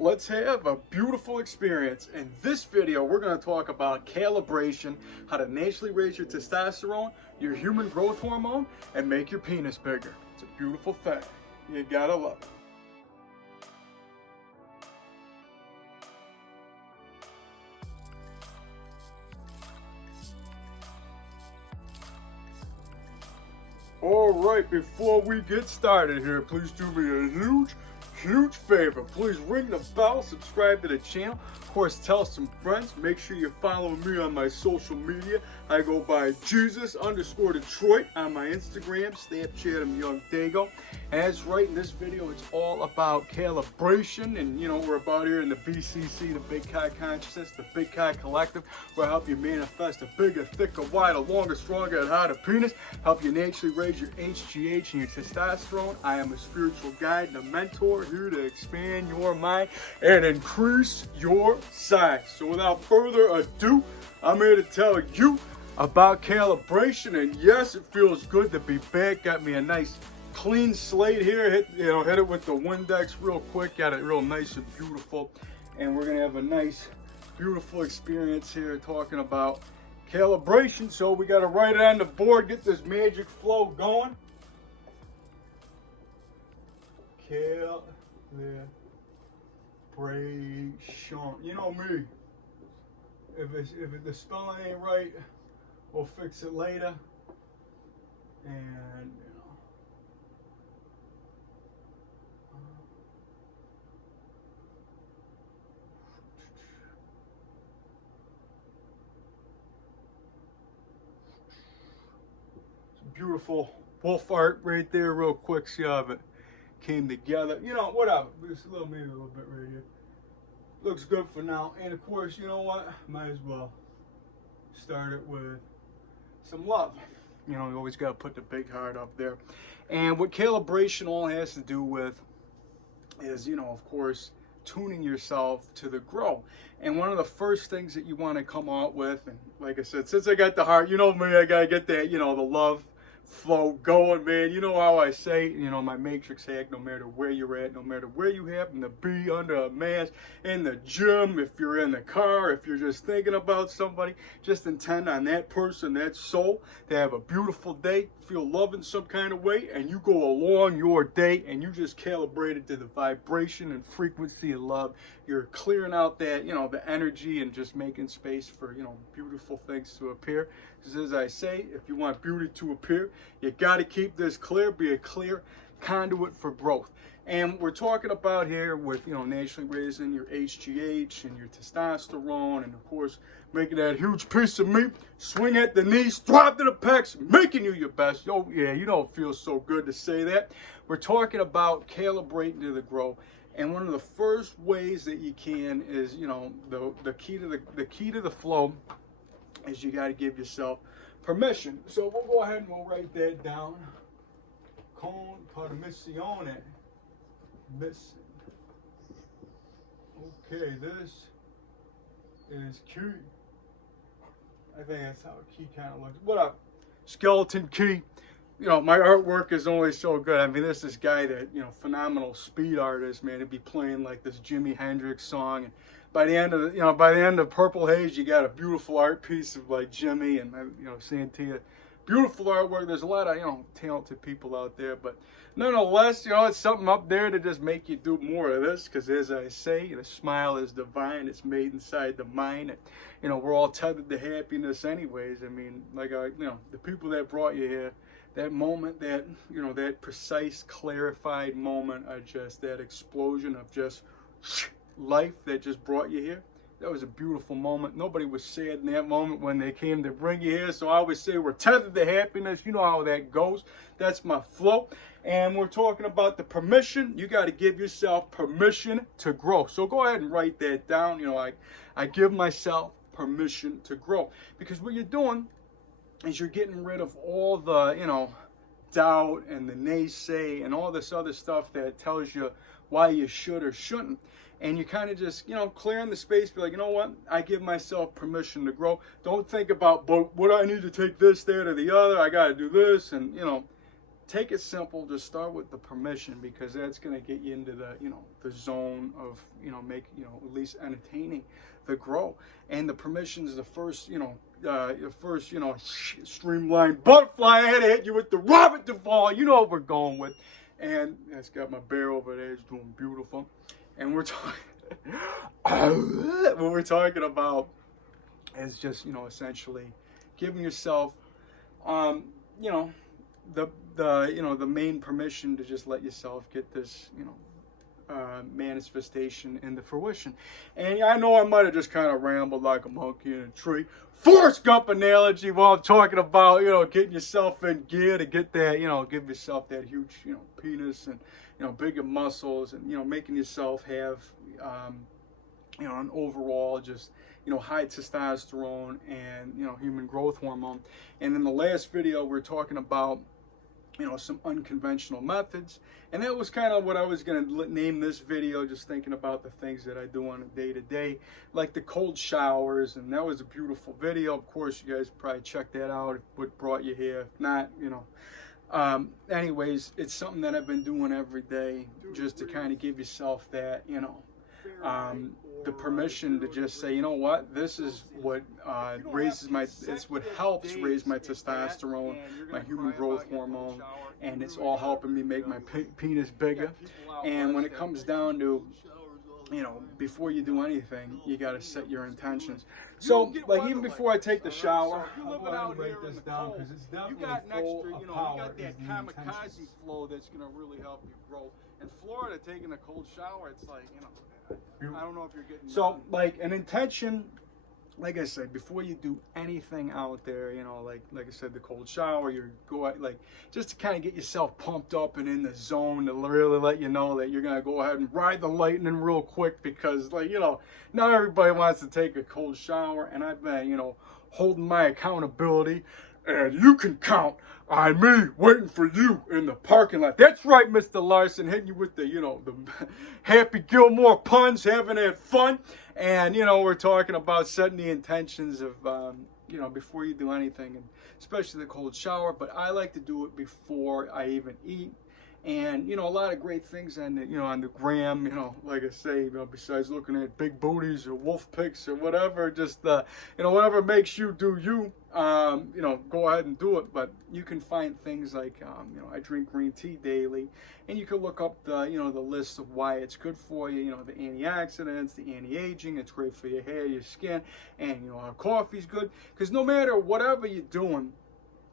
let's have a beautiful experience. In this video, we're going to talk about calibration, how to naturally raise your testosterone, your human growth hormone, and make your penis bigger. It's a beautiful thing. You gotta love it. All right, before we get started here, please do me a huge favor. Please ring the bell, subscribe to the channel. Of course, tell some friends. Make sure you follow me on my social media. I go by Jesus_Detroit on my Instagram, Snapchat, I'm YOUNGDAYGO. And that's right, in this video, it's all about calibration. And, you know, we're about here in the BCC, the Big Cock Consciousness, the Big Cock Collective. We'll help you manifest a bigger, thicker, wider, longer, stronger, and hotter penis. Help you naturally raise your HGH and your testosterone. I am a spiritual guide and a mentor here to expand your mind and increase your size. So without further ado, I'm here to tell you about calibration. And yes, it feels good to be back. Got me a nice clean slate here. Hit it with the Windex real quick. Got it real nice and beautiful. And we're gonna have a nice, beautiful experience here talking about calibration. So we got to write it on the board, get this magic flow going. Calibration. You know me. If the spelling ain't right, we'll fix it later. And beautiful wolf art right there real quick. See how it came together. You know, whatever. Just maybe a little bit right here. Looks good for now. And of course, you know what? Might as well start it with some love. You know, you always got to put the big heart up there. And what calibration all has to do with is, you know, of course, tuning yourself to the grow. And one of the first things that you want to come out with, and like I said, since I got the heart, you know me, I got to get that, you know, the love flow going, man. You know how I say, you know, my matrix hack, no matter where you're at, no matter where you happen to be, under a mask, in the gym, if you're in the car, if you're just thinking about somebody, just intend on that person, that soul, to have a beautiful day, feel love in some kind of way, and you go along your day and you just calibrate it to the vibration and frequency of love. You're clearing out that, you know, the energy and just making space for, you know, beautiful things to appear. Because as I say, if you want beauty to appear, you got to keep this clear, be a clear conduit for growth. And we're talking about here with, you know, naturally raising your HGH and your testosterone, and of course, making that huge piece of meat, swing at the knees, drop to the pecs, making you your best. Oh yeah, you know, it feels so good to say that. We're talking about calibrating to the grow. And one of the first ways that you can is, you know, the key to the flow is you got to give yourself permission. So we'll go ahead and we'll write that down. Con permissione. Missing. Okay, this is key. I think that's how a key kind of looks. What up? Skeleton key. You know, my artwork is only so good. I mean, there's this guy that, you know, phenomenal speed artist, man. He'd be playing like this Jimi Hendrix song, and by the end of by the end of Purple Haze, you got a beautiful art piece of like Jimmy and, you know, Santia. Beautiful artwork. There's a lot of, you know, talented people out there, but nonetheless, you know, it's something up there to just make you do more of this. Because as I say, the smile is divine. It's made inside the mind. And, you know, we're all tethered to happiness, anyways. I mean, like, you know, the people that brought you here, that moment, that, you know, that precise, clarified moment of just that explosion of just life that just brought you here. That was a beautiful moment. Nobody was sad in that moment when they came to bring you here. So I always say we're tethered to happiness. You know how that goes. That's my flow. And we're talking about the permission. You got to give yourself permission to grow. So go ahead and write that down. You know, I give myself permission to grow. Because what you're doing is you're getting rid of all the, you know, doubt and the naysay and all this other stuff that tells you why you should or shouldn't. And you kind of just, you know, clearing the space, be like, you know what, I give myself permission to grow. Don't think about, but what I need to take this, that, or the other, I got to do this. And, you know, take it simple. Just start with the permission, because that's going to get you into the, you know, the zone of, you know, make, you know, at least entertaining the grow. And the permission is the first, you know, streamlined butterfly. I had to hit you with the Robert Duvall. You know what we're going with. And that's got my bear over there. He's doing beautiful. And we're talking, what we're talking about is just, you know, essentially giving yourself, you know, the main permission to just let yourself get this, you know, manifestation into fruition. And I know I might have just kind of rambled like a monkey in a tree. Forrest Gump analogy while I'm talking about, you know, getting yourself in gear to get that, you know, give yourself that huge, you know, penis and, you know, bigger muscles, and, you know, making yourself have, you know, an overall just, you know, high testosterone and, you know, human growth hormone. And in the last video, we're talking about, you know, some unconventional methods, and that was kind of what I was going to name this video, just thinking about the things that I do on a day-to-day, like the cold showers. And that was a beautiful video. Of course, you guys probably checked that out, what brought you here. If not, you know, anyways, it's something that I've been doing every day, just to kind of give yourself that, you know, the permission to just say, you know what, this is what raises my, it's what helps raise my testosterone, my human growth hormone, and it's all helping me make my penis bigger. And when it comes down to, you know, before you do anything, you got to set your intentions. So, like, even before I take the shower, I'll go ahead and write this down, because it's definitely full of power. You got that kamikaze flow that's going to really help you grow. In Florida, taking a cold shower, it's like, you know, I don't know if you're getting. So, like, an intention, like I said, before you do anything out there, you know, like I said, the cold shower, you go out, like, just to kind of get yourself pumped up and in the zone, to really let you know that you're gonna go ahead and ride the lightning real quick, because, like, you know, not everybody wants to take a cold shower, and I've been, you know, holding my accountability. And you can count on me waiting for you in the parking lot. That's right, Mr. Larson, hitting you with the, you know, the Happy Gilmore puns, having that fun. And, you know, we're talking about setting the intentions of, you know, before you do anything, and especially the cold shower. But I like to do it before I even eat. And, you know, a lot of great things on the, you know, on the gram, you know, like I say, you know, besides looking at big booties or wolf pics or whatever, just, you know, whatever makes you do you, you know, go ahead and do it. But you can find things like, you know, I drink green tea daily, and you can look up the, you know, the list of why it's good for you, you know, the antioxidants, the anti-aging, it's great for your hair, your skin, and, you know, our coffee's good, because no matter whatever you're doing,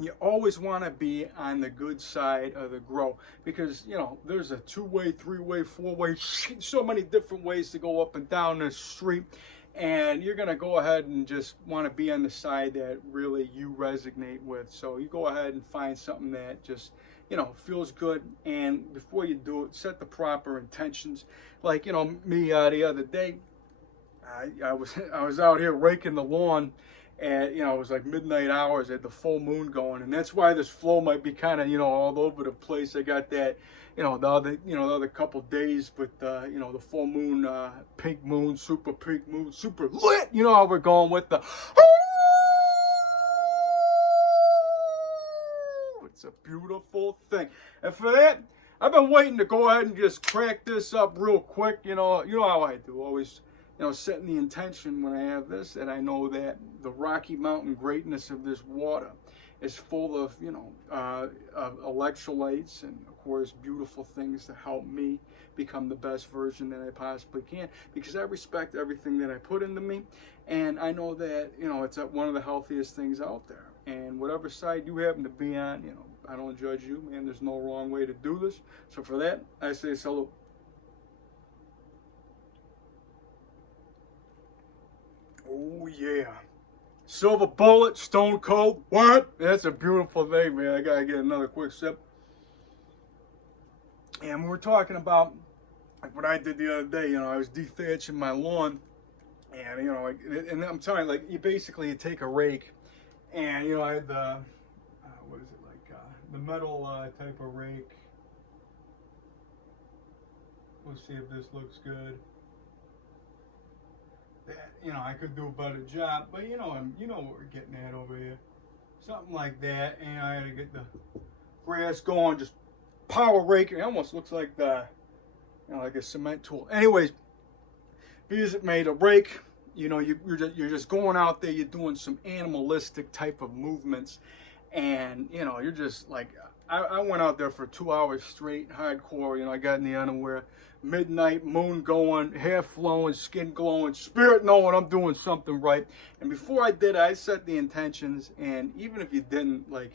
you always want to be on the good side of the grow, because, you know, there's a 2-way, 3-way, 4-way, so many different ways to go up and down the street, and you're going to go ahead and just want to be on the side that really you resonate with. So you go ahead and find something that just, you know, feels good, and before you do it, set the proper intentions. Like, you know, me the other day, I was out here raking the lawn. And, you know, it was like midnight hours, at the full moon going, and that's why this flow might be kind of, you know, all over the place. I got that, you know, the other couple days with, you know, the full moon, pink moon, super pink moon, super lit. You know how we're going with the. It's a beautiful thing, and for that, I've been waiting to go ahead and just crack this up real quick. You know how I do, always. You know, setting the intention when I have this, and I know that the Rocky Mountain greatness of this water is full of, you know, of electrolytes and, of course, beautiful things to help me become the best version that I possibly can, because I respect everything that I put into me, and I know that, you know, it's one of the healthiest things out there. And whatever side you happen to be on, you know, I don't judge you, man. There's no wrong way to do this. So for that, I say salute. Oh, yeah. Silver bullet, stone cold. What? That's a beautiful thing, man. I got to get another quick sip. And we're talking about, like, what I did the other day. You know, I was dethatching my lawn. And, you know, like, and I'm telling you, like, you take a rake. And, you know, I had the, what is it, like, the metal type of rake. We'll see if this looks good. That, you know, I could do a better job, but you know what we're getting at over here, something like that. And I had to get the grass going, just power raking. It almost looks like like a cement tool. Anyways, because it made a rake, you know, you're just going out there, you're doing some animalistic type of movements, and you know, you're just like, I went out there for 2 hours straight, hardcore. You know, I got in the underwear, midnight, moon going, hair flowing, skin glowing, spirit knowing I'm doing something right. And before I did, I set the intentions, and even if you didn't, like,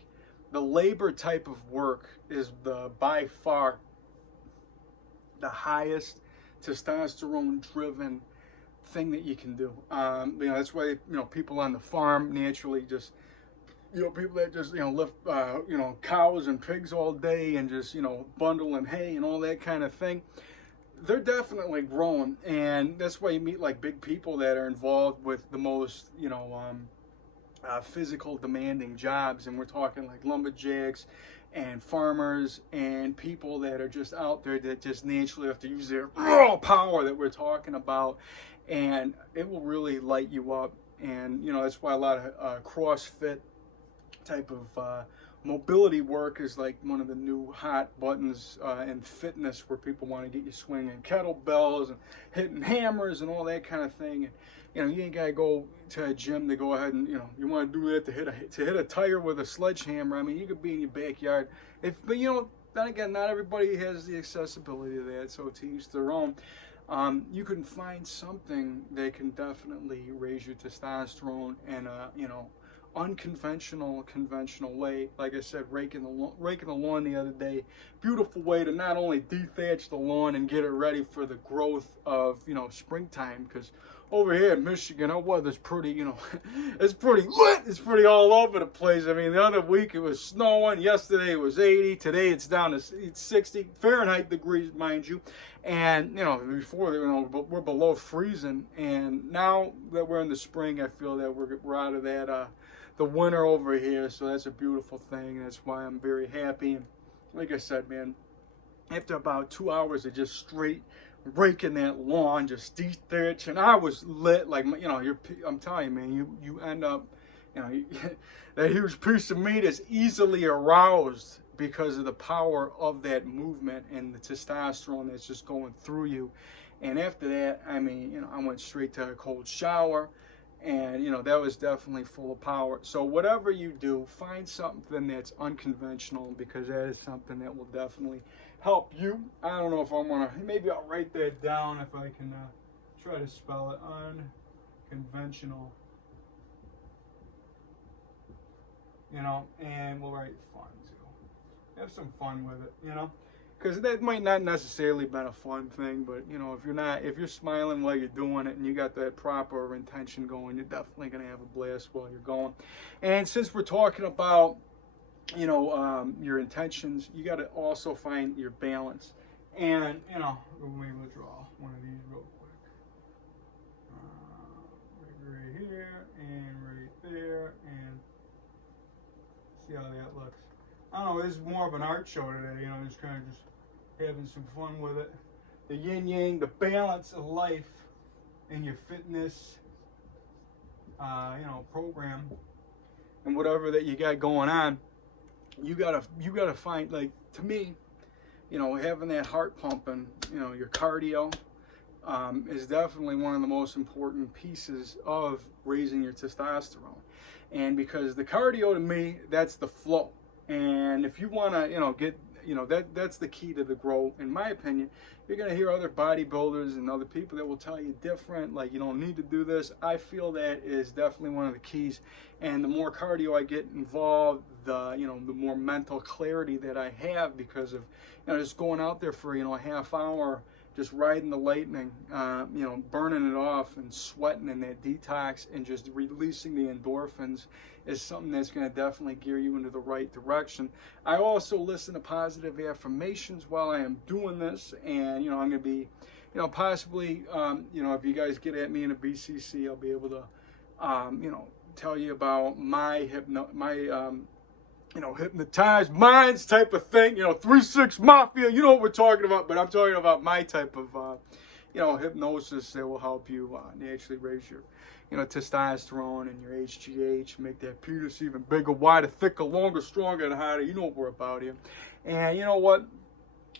the labor type of work is by far the highest testosterone driven thing that you can do. You know, that's why, you know, people on the farm naturally just, you know, people that just, you know, lift, you know, cows and pigs all day and just, you know, bundling hay and all that kind of thing, they're definitely growing. And that's why you meet like big people that are involved with the most, you know, physical demanding jobs. And we're talking like lumberjacks and farmers and people that are just out there that just naturally have to use their raw power that we're talking about. And it will really light you up. And, you know, that's why a lot of CrossFit type of mobility work is like one of the new hot buttons in fitness, where people want to get you swinging kettlebells and hitting hammers and all that kind of thing. And, you know, you ain't gotta go to a gym to go ahead and, you know, you want to do that to hit a tire with a sledgehammer. I mean, you could be in your backyard. But you know, then again, not everybody has the accessibility to that, so to each their own. You can find something that can definitely raise your testosterone and you know, unconventional, conventional way. Like I said, raking the lawn the other day. Beautiful way to not only dethatch the lawn and get it ready for the growth of, you know, springtime. Because over here in Michigan, our weather's pretty, you know, it's pretty lit. It's pretty all over the place. I mean, the other week it was snowing. Yesterday it was 80. Today it's down to 60 Fahrenheit degrees, mind you. And, you know, before, you know, we're below freezing. And now that we're in the spring, I feel that we're out of that, the winter over here. So that's a beautiful thing. That's why I'm very happy. And like I said, man, after about 2 hours of just straight raking that lawn, just dethatch, and I was lit. Like, you know, I'm telling you, man, you end up, you know, that huge piece of meat is easily aroused because of the power of that movement and the testosterone that's just going through you. And after that, I mean, you know, I went straight to a cold shower. And, you know, that was definitely full of power. So whatever you do, find something that's unconventional, because that is something that will definitely help you. I don't know if I'm going to, maybe I'll write that down if I can try to spell it. Unconventional. You know, and we'll write fun too. Have some fun with it, you know. Because that might not necessarily been a fun thing, but, you know, if you're smiling while you're doing it and you got that proper intention going, you're definitely going to have a blast while you're going. And since we're talking about, you know, your intentions, you got to also find your balance. And, you know, maybe we'll draw one of these real quick. Right here and right there, and see how that looks. I don't know, this is more of an art show today, you know, just kind of just having some fun with it. The yin yang, the balance of life in your fitness, you know, program, and whatever that you got going on. You gotta find, like, to me, you know, having that heart pumping, you know, your cardio is definitely one of the most important pieces of raising your testosterone. And because the cardio, to me, that's the flow. And if you want to, you know, get, you know, that's the key to the growth, in my opinion. You're going to hear other bodybuilders and other people that will tell you different, like, you don't need to do this. I feel that is definitely one of the keys. And the more cardio I get involved, the, you know, the more mental clarity that I have, because of, you know, just going out there for, you know, a half hour, just riding the lightning, you know, burning it off and sweating in that detox and just releasing the endorphins is something that's going to definitely gear you into the right direction. I also listen to positive affirmations while I am doing this, and, you know, I'm going to be, you know, possibly, you know, if you guys get at me in a BCC, I'll be able to, you know, tell you about my you know, hypnotized minds type of thing, you know, 3-6 Mafia, you know what we're talking about, but I'm talking about my type of, you know, hypnosis that will help you naturally raise your, you know, testosterone and your HGH, make that penis even bigger, wider, thicker, longer, stronger, and harder. You know what we're about here. And you know what?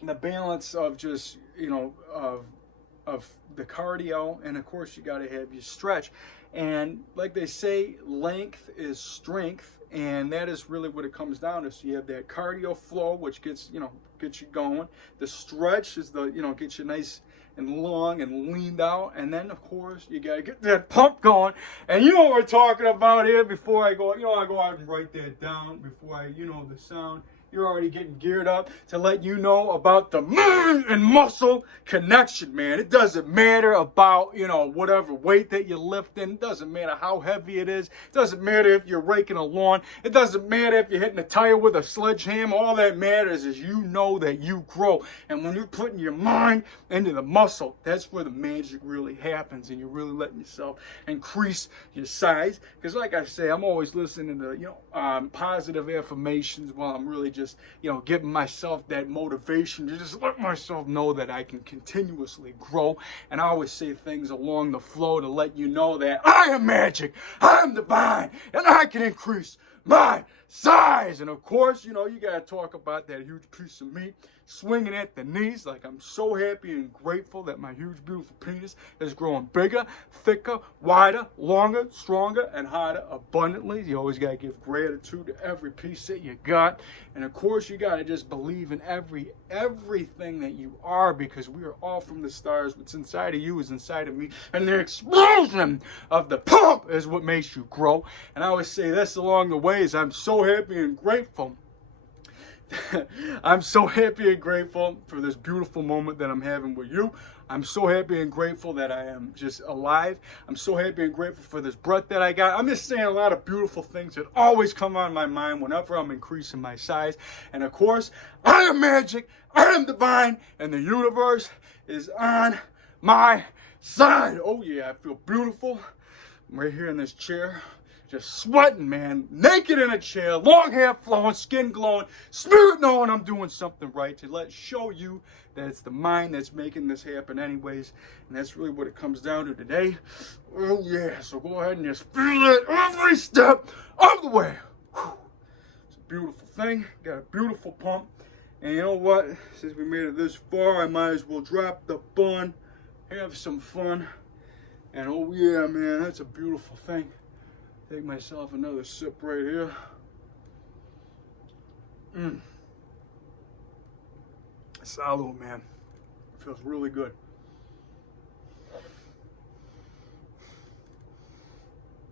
The balance of just, you know, of the cardio, and of course you got to have your stretch. And like they say, length is strength, and that is really what it comes down to. So you have that cardio flow, which gets, you know, gets you going. The stretch is the, you know, gets you nice and long and leaned out. And then of course you got to get that pump going. And you know what we're talking about here. Before I go, you know, I go out and write that down before I, you know, the sound. You're already getting geared up to let you know about the mind and muscle connection, man. It doesn't matter about, you know, whatever weight that you're lifting. It doesn't matter how heavy it is. It doesn't matter if you're raking a lawn. It doesn't matter if you're hitting a tire with a sledgehammer. All that matters is you know that you grow. And when you're putting your mind into the muscle, that's where the magic really happens. And you're really letting yourself increase your size. Because like I say, I'm always listening to, you know, positive affirmations while I'm really just, you know, giving myself that motivation to just let myself know that I can continuously grow. And I always say things along the flow to let you know that I am magic, I am divine, and I can increase my size. And of course, you know, you got to talk about that huge piece of meat swinging at the knees. Like, I'm so happy and grateful that my huge, beautiful penis is growing bigger, thicker, wider, longer, stronger, and harder abundantly. You always got to give gratitude to every piece that you got. And of course, you got to just believe in everything that you are, because we are all from the stars. What's inside of you is inside of me. And the explosion of the pump is what makes you grow. And I always say this along the way is I'm so happy and grateful. I'm so happy and grateful for this beautiful moment that I'm having with you. I'm so happy and grateful that I am just alive. I'm so happy and grateful for this breath that I got. I'm just saying a lot of beautiful things that always come on my mind whenever I'm increasing my size. And of course, I am magic, I am divine, and the universe is on my side. Oh yeah, I feel beautiful. I'm right here in this chair. Just sweating, man, naked in a chair, long hair flowing, skin glowing, spirit knowing I'm doing something right, to show you that it's the mind that's making this happen anyways. And that's really what it comes down to today. Oh yeah, so go ahead and just feel it every step of the way. Whew. It's a beautiful thing, got a beautiful pump. And you know what, since we made it this far, I might as well drop the bun, have some fun. And oh yeah, man, that's a beautiful thing. Take myself another sip right here. Salud, man. It feels really good.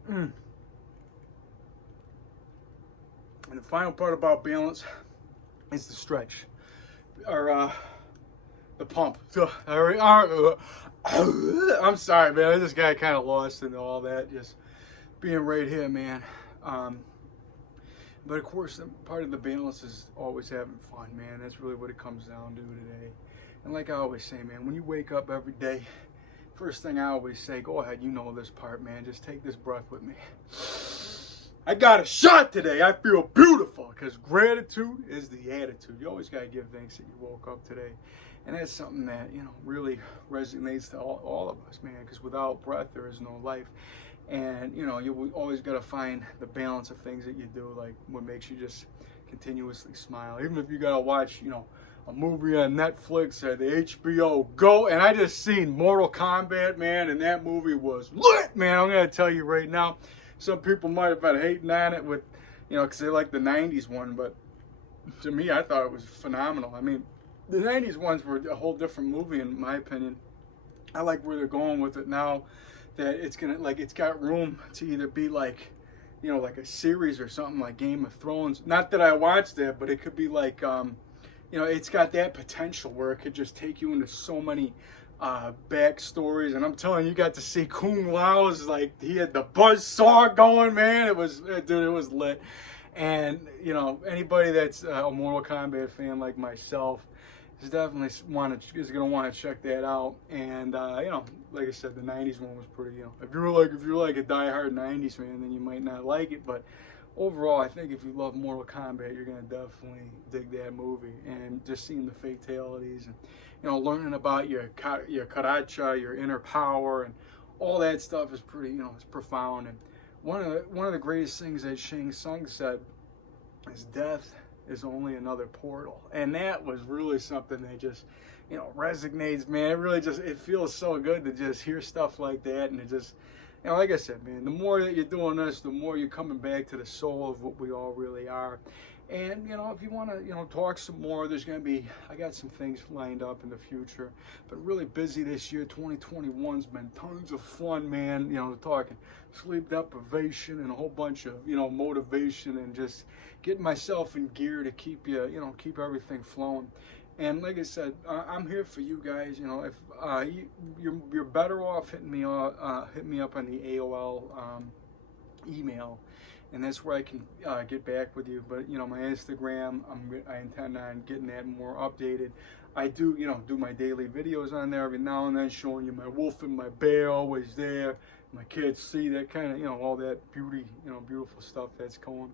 And the final part about balance is the stretch, or the pump. I'm sorry, man. I just got kind of lost in all that. Just being right here, man. But of course, part of the balance is always having fun, man. That's really what it comes down to today. And like I always say, man, when you wake up every day, first thing I always say, go ahead, you know this part, man. Just take this breath with me. I got a shot today. I feel beautiful, because gratitude is the attitude. You always got to give thanks that you woke up today. And that's something that, you know, really resonates to all of us, man, because without breath, there is no life. And, you know, you always got to find the balance of things that you do, like what makes you just continuously smile. Even if you got to watch, you know, a movie on Netflix or the HBO Go. And I just seen Mortal Kombat, man, and that movie was lit, man. I'm going to tell you right now. Some people might have been hating on it with, you know, because they like the 90s one. But to me, I thought it was phenomenal. I mean, the 90s ones were a whole different movie, in my opinion. I like where they're going with it now. That it's gonna, like, it's got room to either be like, you know, like a series or something like Game of Thrones. Not that I watched that, but it could be like, you know, it's got that potential where it could just take you into so many backstories. And I'm telling you, you got to see Kung Lao's, like, he had the buzzsaw going, man. It was, dude, it was lit. And, you know, anybody that's a Mortal Kombat fan like myself is definitely going to want to check that out. And you know, like I said, the 90s one was pretty, you know, if you're like a diehard 90s fan, then you might not like it. But overall, I think if you love Mortal Kombat, you're gonna definitely dig that movie. And just seeing the fatalities, and you know, learning about your karacha, your inner power, and all that stuff is pretty, you know, it's profound. And one of the greatest things that Shang Tsung said is death is only another portal. And that was really something that just, you know, resonates, man. It really just, it feels so good to just hear stuff like that. And it just, you know, like I said, man, the more that you're doing this, the more you're coming back to the soul of what we all really are. And, you know, if you want to, you know, talk some more, there's going to be, I got some things lined up in the future. But really busy this year. 2021's been tons of fun, man. You know, talking sleep deprivation and a whole bunch of, you know, motivation and just getting myself in gear to keep you, you know, keep everything flowing. And like I said, I'm here for you guys. You know, if you're better off hitting me up on the AOL email, and that's where I can get back with you. But you know, my Instagram, I intend on getting that more updated. I do, you know, do my daily videos on there every now and then, showing you my wolf and my bear always there. My kids see that kind of, you know, all that beauty, you know, beautiful stuff that's going.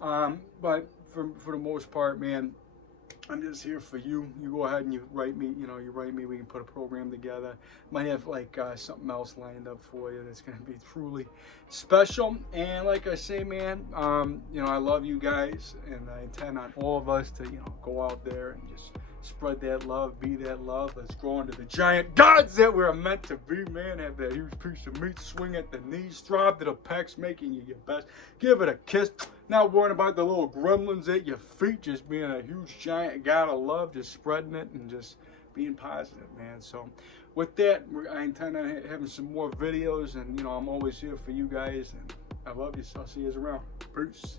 But for the most part, man, I'm just here for you. You go ahead and you write me, you know, we can put a program together. Might have like something else lined up for you that's going to be truly special. And like I say, man, you know, I love you guys, and I intend on all of us to, you know, go out there and just spread that love, be that love. Let's grow into the giant gods that we're meant to be, man. Have that huge piece of meat, swing at the knees, throb to the pecs, making you your best. Give it a kiss. Not worrying about the little gremlins at your feet, just being a huge giant god of love, just spreading it and just being positive, man. So with that, I intend on having some more videos, and you know, I'm always here for you guys, and I love you, so I'll see you around. Peace.